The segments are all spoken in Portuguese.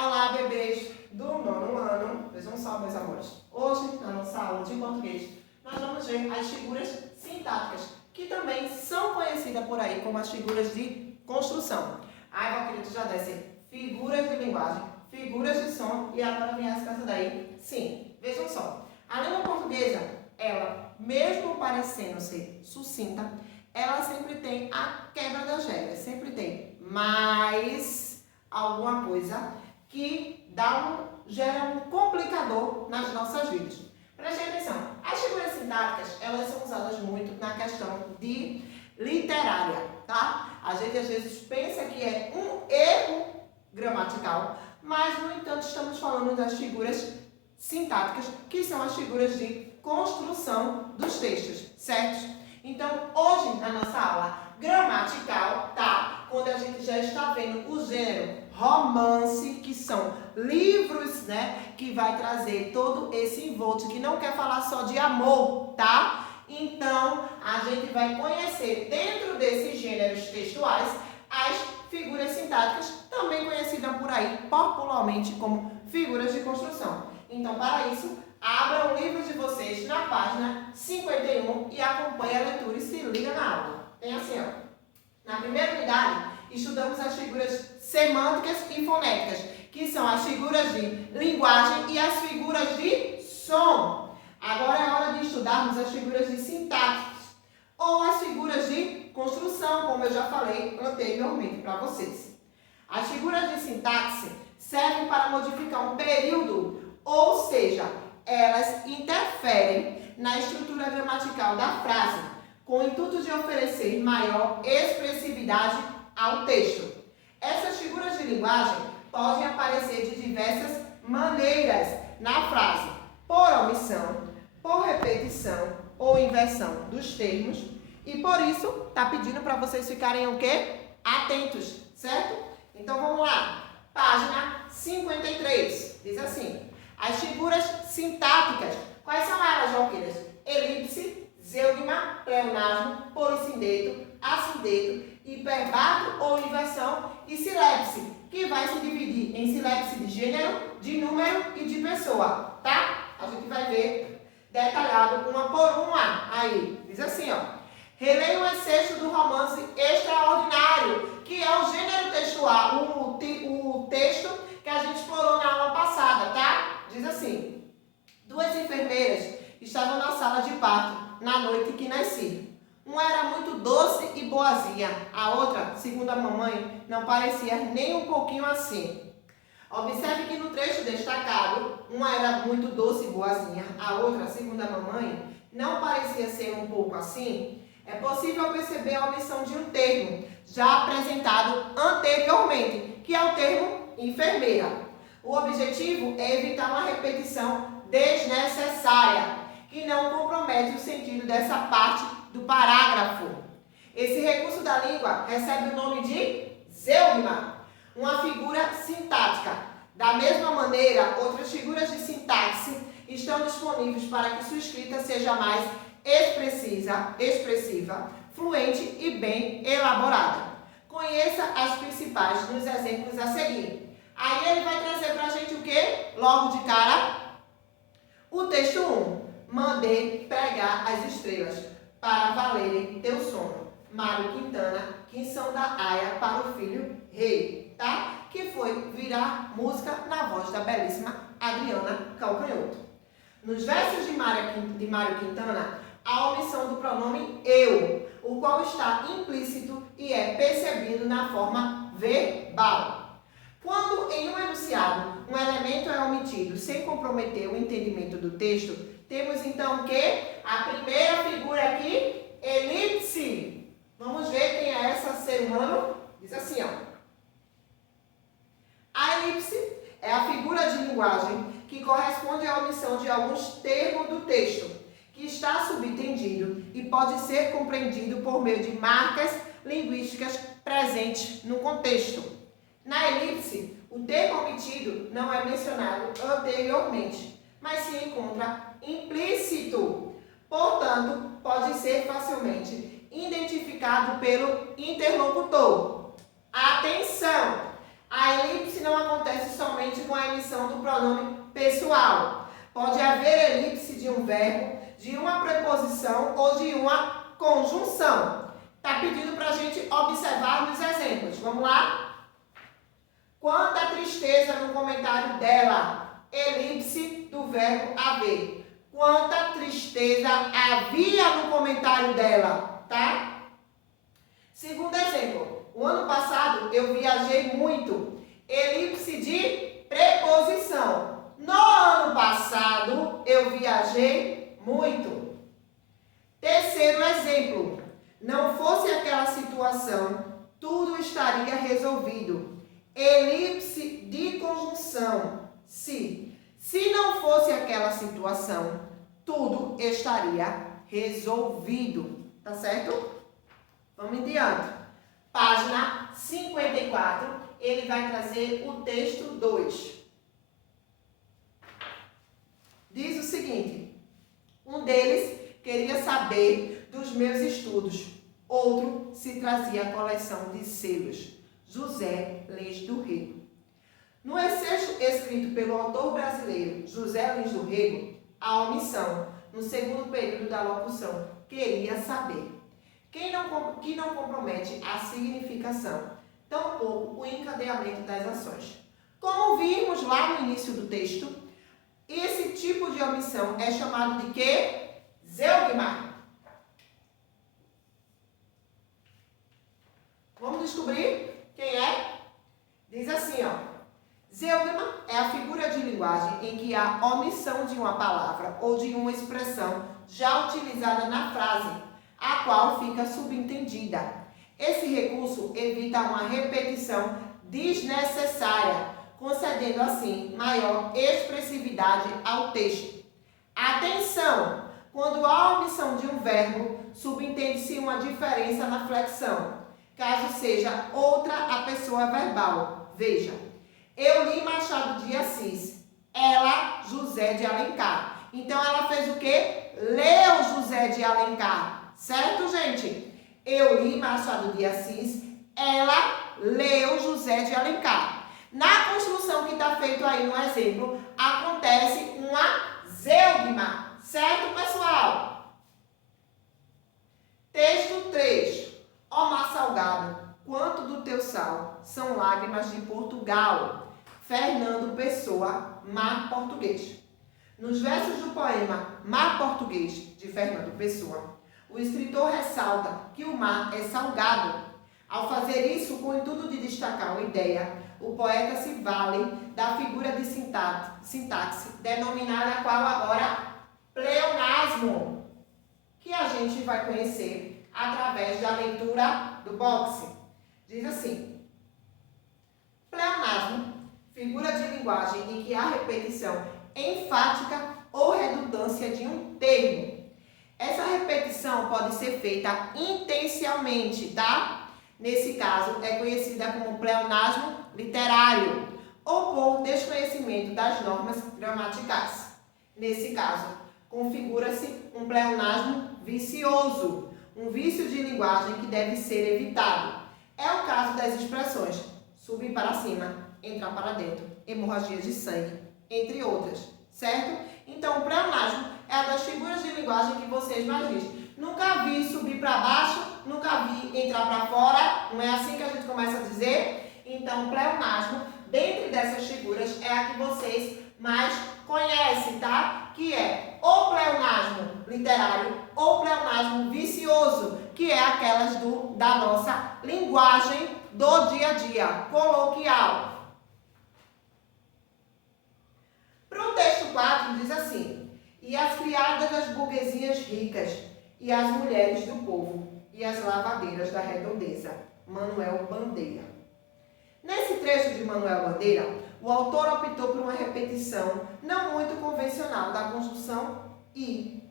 Olá, bebês do nono ano. Vejam só, meus amores. Hoje, na nossa aula de português, nós vamos ver as figuras sintáticas, que também são conhecidas por aí como as figuras de construção. Ai, Valquíria, tu já desce figuras de linguagem, figuras de som, e agora vem essa daí. Sim, vejam só. A língua portuguesa, ela, mesmo parecendo ser sucinta, ela sempre tem a quebra das regras, sempre tem mais alguma coisa que gera um complicador nas nossas vidas. Prestem atenção, as figuras sintáticas, elas são usadas muito na questão de literária, tá? A gente às vezes pensa que é um erro gramatical, mas no entanto estamos falando das figuras sintáticas, que são as figuras de construção dos textos, certo? Então, hoje na nossa aula gramatical, tá? Quando a gente já está vendo o gênero romance, que são livros, né, que vai trazer todo esse envolto, que não quer falar só de amor, tá? Então, a gente vai conhecer dentro desses gêneros textuais as figuras sintáticas, também conhecidas por aí popularmente como figuras de construção. Então, para isso, abra o livro de vocês na página 51 e acompanhe a leitura e se liga na aula. Tem assim, ó. Na primeira unidade, estudamos as figuras semânticas e fonéticas, que são as figuras de linguagem e as figuras de som. Agora é hora de estudarmos as figuras de sintaxe, ou as figuras de construção, como eu já falei anteriormente para vocês. As figuras de sintaxe servem para modificar um período, ou seja, elas interferem na estrutura gramatical da frase, com o intuito de oferecer maior expressividade ao texto. Essas figuras de linguagem podem aparecer de diversas maneiras na frase, por omissão, por repetição ou inversão dos termos, e por isso está pedindo para vocês ficarem o quê? Atentos, certo? Então vamos lá. Página 53. Diz assim: as figuras sintáticas. Quais são elas, Valquírias? Elipse, zeugma, pleonasmo, polissindeto, assindeto, hiperbato ou inversão e silepse, que vai se dividir em silepse de gênero, de número e de pessoa, tá? A gente vai ver detalhado uma por uma aí. Diz assim, ó: releia o excerto do romance extraordinário, que é o gênero textual, o texto que a gente explorou na aula passada, tá? Diz assim: duas enfermeiras estavam na sala de parto na noite que nasci. Uma era muito doce e boazinha, a outra, segundo a mamãe, não parecia nem um pouquinho assim. Observe que no trecho destacado, uma era muito doce e boazinha, a outra, segundo a mamãe, não parecia ser um pouco assim. É possível perceber a omissão de um termo já apresentado anteriormente, que é o termo enfermeira. O objetivo é evitar uma repetição desnecessária, que não compromete o sentido dessa parte do parágrafo. Esse recurso da língua recebe o nome de zeugma, uma figura sintática. Da mesma maneira, outras figuras de sintaxe estão disponíveis para que sua escrita seja mais expressiva, fluente e bem elaborada. Conheça as principais nos exemplos a seguir. Aí ele vai trazer para a gente o quê? Logo de cara, o texto 1. Mandei pregar as estrelas para valerem teu sono. Mário Quintana, Quinção da Aia para o filho rei, tá? Que foi virar música na voz da belíssima Adriana Calcanhoto. Nos versos de Mário Quintana, a omissão do pronome eu, o qual está implícito e é percebido na forma verbal. Quando em um enunciado um elemento é omitido sem comprometer o entendimento do texto, temos então o quê? A primeira figura aqui, elipse. Vamos ver quem é essa ser humano? Diz assim, ó. A elipse é a figura de linguagem que corresponde à omissão de alguns termos do texto, que está subentendido e pode ser compreendido por meio de marcas linguísticas presentes no contexto. Na elipse, o termo omitido não é mencionado anteriormente, mas se encontra implícito. Portanto, pode ser facilmente identificado pelo interlocutor. Atenção! A elipse não acontece somente com a emissão do pronome pessoal. Pode haver elipse de um verbo, de uma preposição ou de uma conjunção. Está pedindo para a gente observar nos exemplos. Vamos lá? Quanta tristeza no comentário dela. Elipse do verbo haver. Quanta tristeza havia no comentário dela, tá? Segundo exemplo. O ano passado eu viajei muito. Elipse de preposição. No ano passado eu viajei muito. Terceiro exemplo. Não fosse aquela situação, tudo estaria resolvido. Elipse de conjunção. Se não fosse aquela situação, tudo estaria resolvido. Tá certo? Vamos em diante. Página 54, ele vai trazer o texto 2. Diz o seguinte: um deles queria saber dos meus estudos, outro se trazia a coleção de selos. José Lins do Rego. No excerto escrito pelo autor brasileiro José Lins do Rego, a omissão, no segundo período da locução, queria saber. Que não compromete a significação, tampouco o encadeamento das ações. Como vimos lá no início do texto, esse tipo de omissão é chamado de quê? Zeugma. Vamos descobrir quem é? Diz assim, ó. Zeugma é a figura de linguagem em que há omissão de uma palavra ou de uma expressão já utilizada na frase, a qual fica subentendida. Esse recurso evita uma repetição desnecessária, concedendo assim maior expressividade ao texto. Atenção! Quando há omissão de um verbo, subentende-se uma diferença na flexão, caso seja outra a pessoa verbal. Veja, eu li Machado de Assis, ela José de Alencar. Então ela fez o quê? Leu José de Alencar. Certo, gente? Eu li Machado de Assis, ela leu José de Alencar. Na construção que está feito aí no exemplo, acontece uma zeugma. Certo, pessoal? Texto 3. Ó mar salgado, quanto do teu sal são lágrimas de Portugal. Fernando Pessoa, Mar Português. Nos versos do poema Mar Português, de Fernando Pessoa, o escritor ressalta que o mar é salgado. Ao fazer isso, com o intuito de destacar uma ideia, o poeta se vale da figura de sintaxe, denominada qual agora pleonasmo, que a gente vai conhecer através da leitura do boxe. Diz assim: pleonasmo, figura de linguagem em que há repetição enfática ou redundância de um termo. Essa repetição pode ser feita intencionalmente, tá? Nesse caso, é conhecida como pleonasmo literário ou por desconhecimento das normas gramaticais. Nesse caso, configura-se um pleonasmo vicioso, um vício de linguagem que deve ser evitado. É o caso das expressões subir para cima, entrar para dentro, hemorragia de sangue, entre outras, certo? Então, o pleonasmo é uma das figuras de linguagem que vocês mais dizem. Nunca vi subir para baixo, nunca vi entrar para fora, não é assim que a gente começa a dizer? Então, o pleonasmo, dentre dessas figuras, é a que vocês mais conhecem, tá? Que é o pleonasmo literário ou pleonasmo vicioso, que é aquelas da nossa linguagem do dia a dia, coloquial. Para o texto 4 diz assim: e as criadas das burguesias ricas, e as mulheres do povo, e as lavadeiras da redondeza. Manuel Bandeira. Nesse trecho de Manuel Bandeira, o autor optou por uma repetição não muito convencional da conjunção e.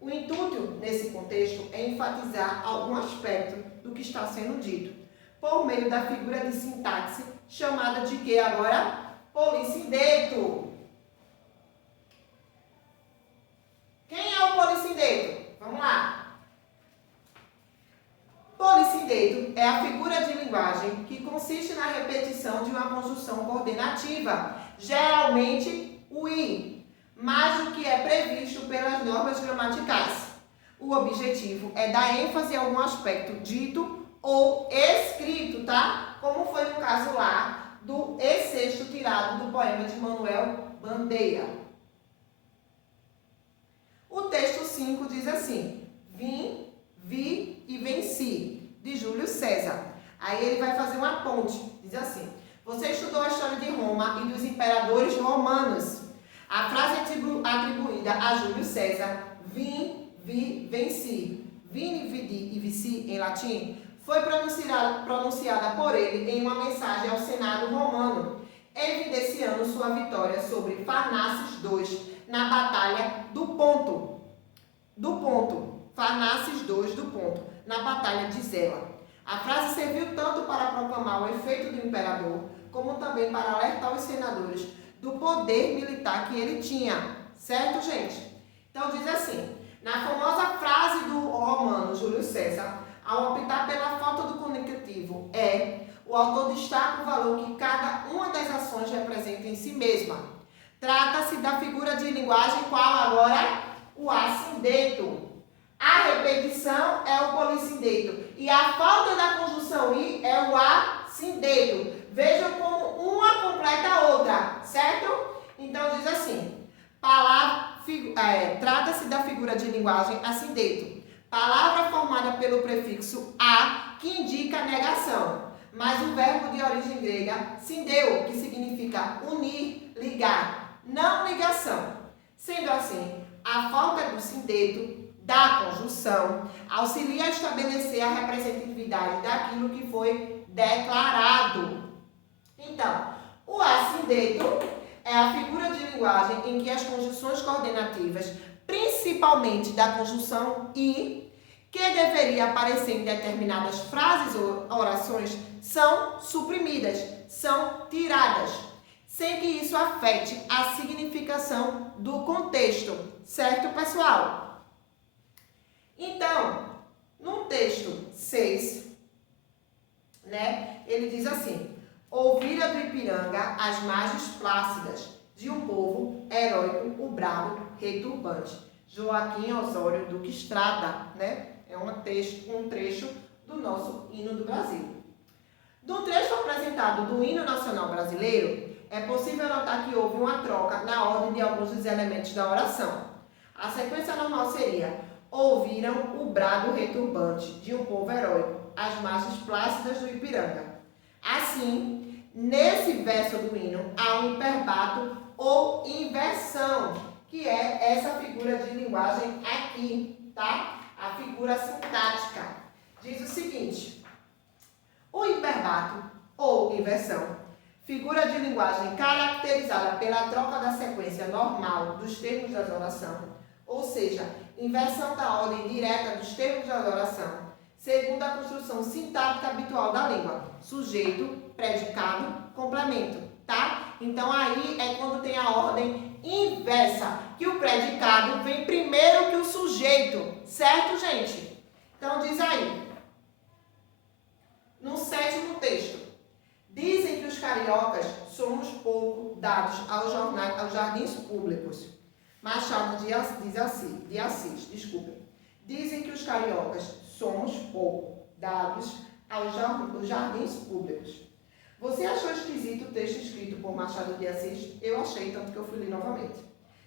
O intuito, nesse contexto, é enfatizar algum aspecto do que está sendo dito, por meio da figura de sintaxe, chamada de que agora? Polissindeto. Quem é o polissindeto? Vamos lá. Polissindeto é a figura de linguagem que consiste na repetição de uma conjunção coordenativa, geralmente o I, mais do que é previsto pelas normas gramaticais. O objetivo é dar ênfase a algum aspecto dito ou escrito, tá? Como foi no caso lá do E-sexto tirado do poema de Manuel Bandeira. O texto 5 diz assim: vim, vi e venci, de Júlio César. Aí ele vai fazer uma ponte, diz assim: você estudou a história de Roma e dos imperadores romanos. A frase atribuída a Júlio César, vim, vi, venci, vini, vidi e vici em latim, foi pronunciada por ele em uma mensagem ao Senado romano, evidenciando sua vitória sobre Farnaces II na Batalha do Ponto. Farnaces II do Ponto, na Batalha de Zela. A frase serviu tanto para proclamar o efeito do imperador, como também para alertar os senadores do poder militar que ele tinha. Certo, gente? Então diz assim: na famosa frase do romano Júlio César, ao optar pela falta do conectivo o autor destaca o valor que cada uma das ações representa em si mesma. Trata-se da figura de linguagem qual agora? O assindeto. A repetição é o polissindeto. E a falta da conjunção I é o assindeto. Vejam como uma completa a outra, certo? Então diz assim: trata-se da figura de linguagem assindeto. Palavra formada pelo prefixo a, que indica negação, mas o verbo de origem grega sindeu, que significa unir, ligar, não ligação. Sendo assim, a falta do sindeto, da conjunção, auxilia a estabelecer a representatividade daquilo que foi declarado. Então, o assindeto é a figura de linguagem em que as conjunções coordenativas, principalmente da conjunção I, que deveria aparecer em determinadas frases ou orações, são suprimidas, são tiradas, sem que isso afete a significação do contexto. Certo, pessoal? Então, no texto 6, ele diz assim: ouvira do Ipiranga as margens plácidas de um povo heróico, o bravo, retumbante. Joaquim Osório Duque Estrada, É um trecho do nosso hino do Brasil. Do trecho apresentado do hino nacional brasileiro, é possível notar que houve uma troca na ordem de alguns dos elementos da oração. A sequência normal seria: ouviram o brado retumbante de um povo heróico, as margens plácidas do Ipiranga. Assim, nesse verso do hino, há um hiperbato ou inversão, que é essa figura de linguagem aqui, tá? A figura sintática. Diz o seguinte: o hiperbato ou inversão, figura de linguagem caracterizada pela troca da sequência normal dos termos da oração, ou seja, inversão da ordem direta dos termos da oração, segundo a construção sintática habitual da língua: sujeito, predicado, complemento, tá? Então aí é quando tem a ordem inversa, que o predicado vem primeiro que o sujeito, certo, gente? Então diz aí, no 7º texto: dizem que os cariocas somos pouco dados aos jardins públicos. Machado de Assis. Dizem que os cariocas somos pouco dados aos jardins públicos. Você achou esquisito o texto escrito por Machado de Assis? Eu achei, tanto que eu fui ler novamente.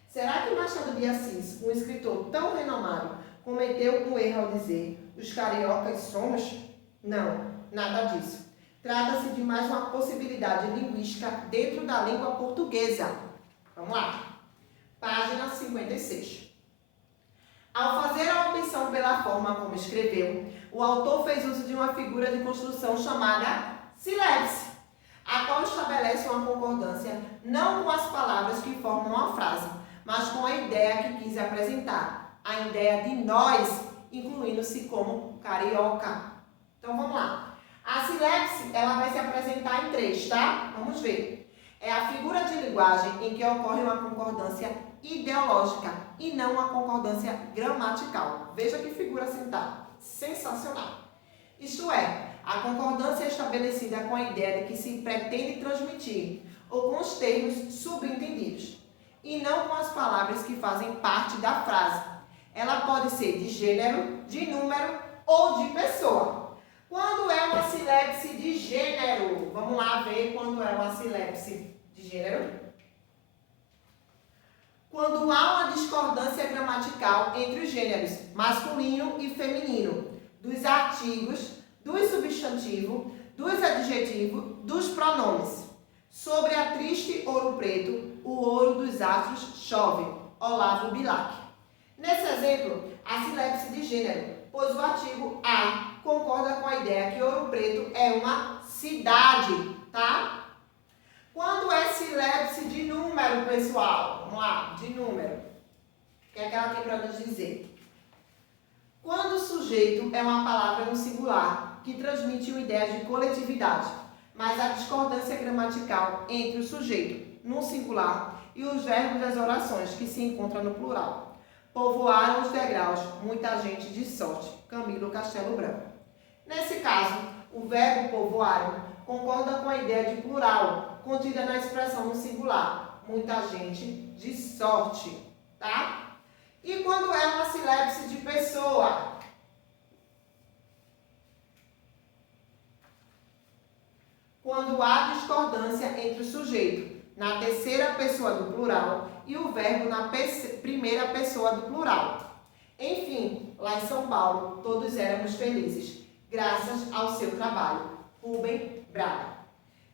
Será que Machado de Assis, um escritor tão renomado, cometeu um erro ao dizer os cariocas somos? Não, nada disso. Trata-se de mais uma possibilidade linguística dentro da língua portuguesa. Vamos lá. Página 56. Ao fazer a opção pela forma como escreveu, o autor fez uso de uma figura de construção chamada sílabse, a qual estabelece uma concordância não com as palavras que formam a frase, mas com a ideia que quis apresentar, a ideia de nós, incluindo-se como carioca. Então vamos lá. A sílabse, ela vai se apresentar em 3, tá? Vamos ver. É a figura de linguagem em que ocorre uma concordância ideológica e não uma concordância gramatical. Veja que figura sintática. Sensacional. Isto é, a concordância é estabelecida com a ideia de que se pretende transmitir, ou com os termos subentendidos, e não com as palavras que fazem parte da frase. Ela pode ser de gênero, de número ou de pessoa. Quando é uma silépse de gênero? Vamos lá ver quando é uma silépse de gênero. Quando há uma discordância gramatical entre os gêneros masculino e feminino, dos artigos, dos substantivos, dos adjetivos, dos pronomes. Sobre a triste Ouro Preto, o ouro dos astros chove. Olavo Bilac. Nesse exemplo, a silépse de gênero, pois o artigo a concorda com a ideia que Ouro Preto é uma cidade, tá? Quando é silépse de número, pessoal? Vamos lá, de número. O que é que ela tem para nos dizer? Quando o sujeito é uma palavra no singular, que transmite uma ideia de coletividade, mas a discordância gramatical entre o sujeito no singular e os verbos das orações, que se encontram no plural. Povoaram os degraus, muita gente de sorte. Camilo Castelo Branco. Nesse caso, o verbo povoaram concorda com a ideia de plural, contida na expressão no singular. Muita gente de sorte, tá? E quando é uma silépse de pessoa? Quando há discordância entre o sujeito na terceira pessoa do plural e o verbo na primeira pessoa do plural. Enfim, lá em São Paulo, todos éramos felizes, graças ao seu trabalho. Rubem Braga.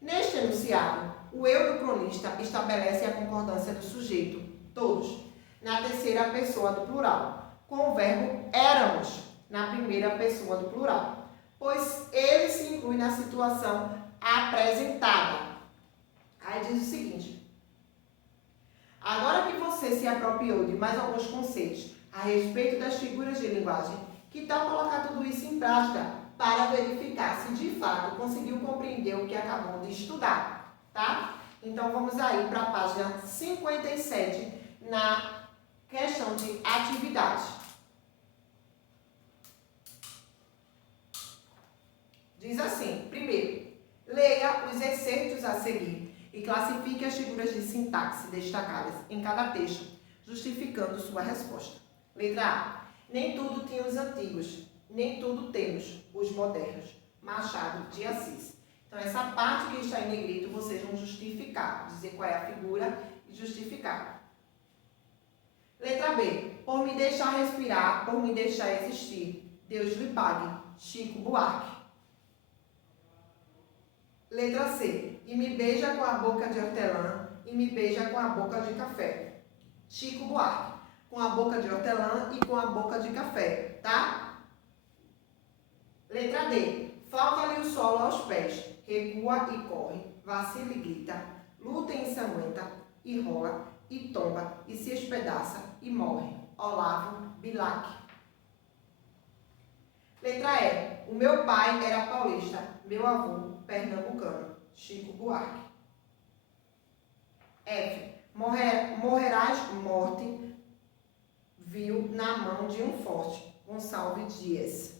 Neste enunciado, o eu do cronista estabelece a concordância do sujeito, todos, na terceira pessoa do plural, com o verbo éramos, na primeira pessoa do plural, pois ele se inclui na situação apresentada. Aí diz o seguinte: agora que você se apropriou de mais alguns conceitos a respeito das figuras de linguagem, que tal colocar tudo isso em prática para verificar se de fato conseguiu compreender o que acabou de estudar, tá? Então vamos aí para a página 57 na questão de atividade. Diz assim: primeiro, leia os excertos a seguir e classifique as figuras de sintaxe destacadas em cada texto, justificando sua resposta. Letra A. Nem tudo tinha os antigos, nem tudo temos os modernos. Machado de Assis. Então, essa parte que está em negrito, vocês vão justificar, dizer qual é a figura e justificar. Letra B. Por me deixar respirar, por me deixar existir, Deus lhe pague. Chico Buarque. Letra C. E me beija com a boca de hortelã, e me beija com a boca de café. Chico Buarque. Com a boca de hortelã e com a boca de café, tá? Letra D. Falta-lhe o solo aos pés, recua e corre, vacila e grita, luta e ensanguenta, e rola, e tomba, e se espedaça, e morre. Olavo Bilac. Letra E. O meu pai era paulista, meu avô pernambucano. Chico Buarque. F. Morrerás morte, viu na mão de um forte. Gonçalves Dias.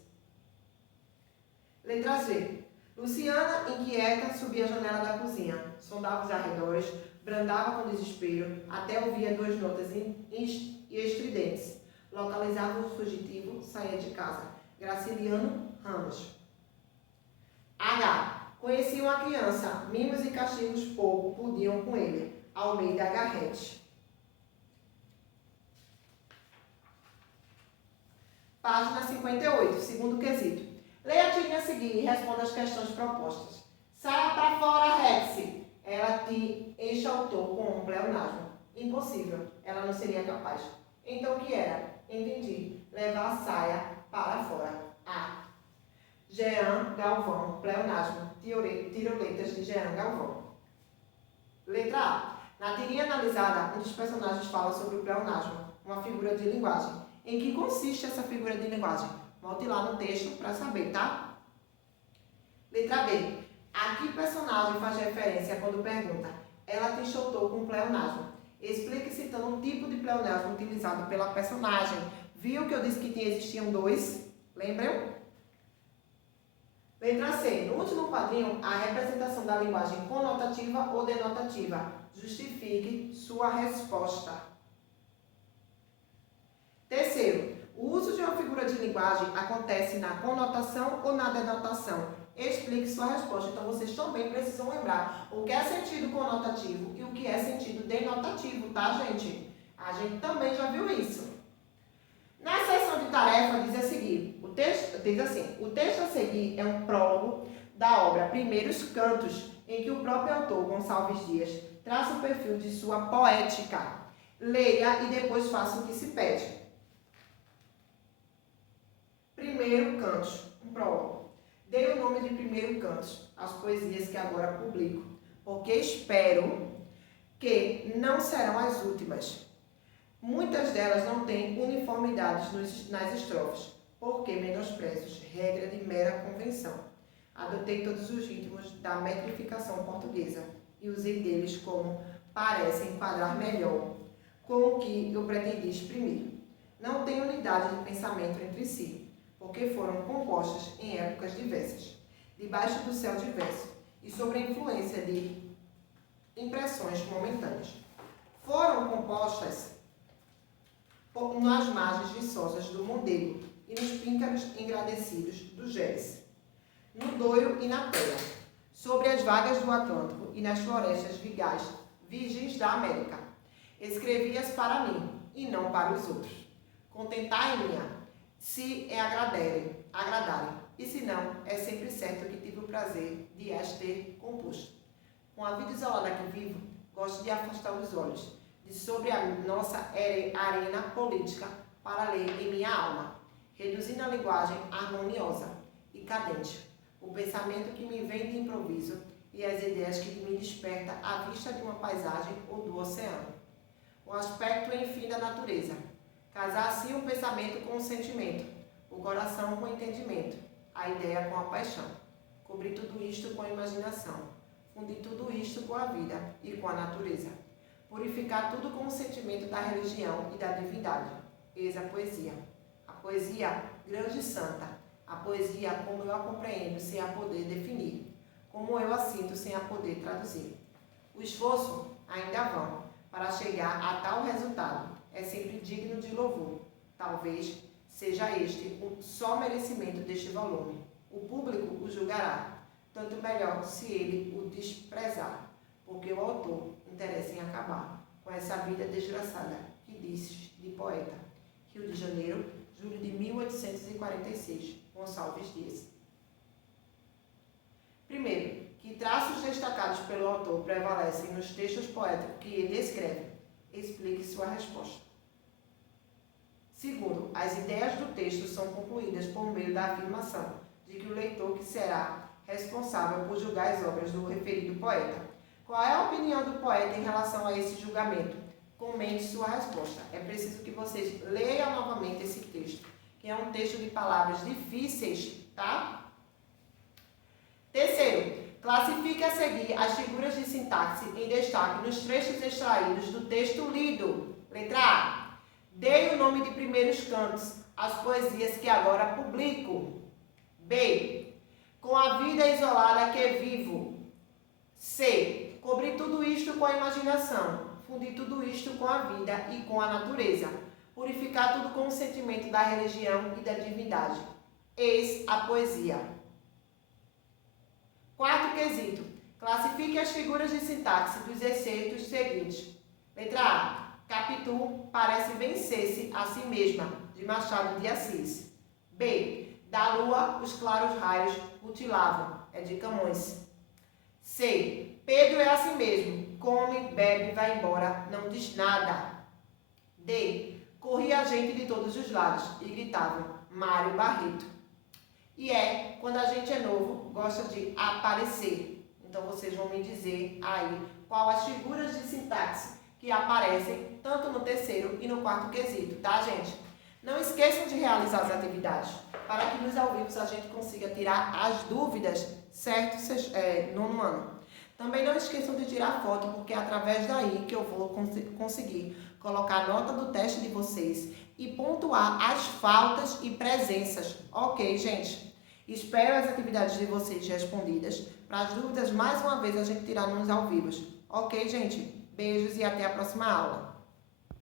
Letra Z. Luciana, inquieta, subia a janela da cozinha, sondava os arredores, brandava com desespero, até ouvia duas notas estridentes. Localizava o fugitivo, saía de casa. Graciliano Ramos. H. Conhecia uma criança, mimos e castigos pouco podiam com ele. Almeida Garrett. Página 58, segundo quesito. Leia a tirinha a seguir e responda as questões propostas. Saia para fora, Rex. Ela te enxaltou com um pleonasmo. Impossível, ela não seria capaz. Então o que era? Entendi. Levar a saia para fora. A. Jean Galvão, pleonasmo. Tiroletas de Jean Galvão. Letra A. Na tirinha analisada, um dos personagens fala sobre o pleonasmo, uma figura de linguagem. Em que consiste essa figura de linguagem? Volte lá no texto para saber, tá? Letra B. A que personagem faz referência quando pergunta: ela te enxotou com pleonasmo? Explique citando o tipo de pleonasmo utilizado pela personagem. Viu que eu disse que existiam dois? Lembram? Letra C. No último quadrinho, a representação da linguagem conotativa ou denotativa. Justifique sua resposta. Terceiro, o uso de uma figura de linguagem acontece na conotação ou na denotação? Explique sua resposta. Então, vocês também precisam lembrar o que é sentido conotativo e o que é sentido denotativo, tá, gente? A gente também já viu isso. Na seção de tarefa diz o texto a seguir é um prólogo da obra Primeiros Cantos, em que o próprio autor, Gonçalves Dias, traça o perfil de sua poética. Leia e depois faça o que se pede. Primeiro Cantos, um prólogo. Dei o nome de Primeiro Cantos às poesias que agora publico, porque espero que não serão as últimas. Muitas delas não têm uniformidades nas estrofes, porque menosprezo regra de mera convenção. Adotei todos os ritmos da metrificação portuguesa e usei deles como parecem enquadrar melhor com o que eu pretendi exprimir. Não tem unidade de pensamento entre si, porque foram compostas em épocas diversas, debaixo do céu diverso e sob a influência de impressões momentâneas. Foram compostas nas margens viçosas do Mondego e nos píncaros engrandecidos do Gélice, no Douro e na Terra, sobre as vagas do Atlântico e nas florestas vigais, virgens da América. Escrevi-as para mim e não para os outros. Contentai-me se agradarem, e se não, é sempre certo que tive o prazer de as ter composto. Com a vida isolada que vivo, gosto de afastar os olhos de sobre a nossa arena política para ler em minha alma, reduzindo a linguagem harmoniosa e cadente, o pensamento que me vem de improviso e as ideias que me desperta à vista de uma paisagem ou do oceano. O aspecto, enfim, da natureza. Casar assim o pensamento com o sentimento, o coração com o entendimento, a ideia com a paixão. Cobrir tudo isto com a imaginação, fundir tudo isto com a vida e com a natureza. Purificar tudo com o sentimento da religião e da divindade. Eis a poesia. A poesia grande e santa. A poesia como eu a compreendo sem a poder definir. Como eu a sinto sem a poder traduzir. O esforço, ainda vão, para chegar a tal resultado, é sempre digno de louvor. Talvez seja este o só merecimento deste volume. O público o julgará, tanto melhor se ele o desprezar, porque o autor interessa em acabar com essa vida desgraçada que dizes de poeta. Rio de Janeiro, julho de 1846, Gonçalves Dias. Primeiro, que traços destacados pelo autor prevalecem nos textos poéticos que ele escreve. Explique sua resposta. Segundo, as ideias do texto são concluídas por meio da afirmação de que o leitor que será responsável por julgar as obras do referido poeta. Qual é a opinião do poeta em relação a esse julgamento? Comente sua resposta. É preciso que vocês leiam novamente esse texto, que é um texto de palavras difíceis, tá? Terceiro, classifique a seguir as figuras de sintaxe em destaque nos trechos extraídos do texto lido. Letra A. Dei o nome de Primeiros Cantos às poesias que agora publico. B. Com a vida isolada que vivo. C. Cobrir tudo isto com a imaginação, fundir tudo isto com a vida e com a natureza, purificar tudo com o sentimento da religião e da divindade. Eis a poesia. Quarto quesito. Classifique as figuras de sintaxe dos exceitos seguintes. Letra A. Capitu parece vencer-se a si mesma, de Machado de Assis. B. Da lua os claros raios mutilavam, é de Camões. C. Pedro é assim mesmo, come, bebe, vai embora, não diz nada. D. Corria a gente de todos os lados e gritavam, Mário Barreto. E quando a gente é novo, gosta de aparecer. Então vocês vão me dizer aí qual as figuras de sintaxe que aparecem tanto no terceiro e no quarto quesito, tá, gente? Não esqueçam de realizar as atividades, para que nos ao vivo a gente consiga tirar as dúvidas, certo, nono ano. Também não esqueçam de tirar foto, porque é através daí que eu vou conseguir colocar a nota do teste de vocês e pontuar as faltas e presenças. Ok, gente? Espero as atividades de vocês respondidas. Para as dúvidas, mais uma vez, a gente tirar nos ao vivo. Ok, gente? Beijos e até a próxima aula.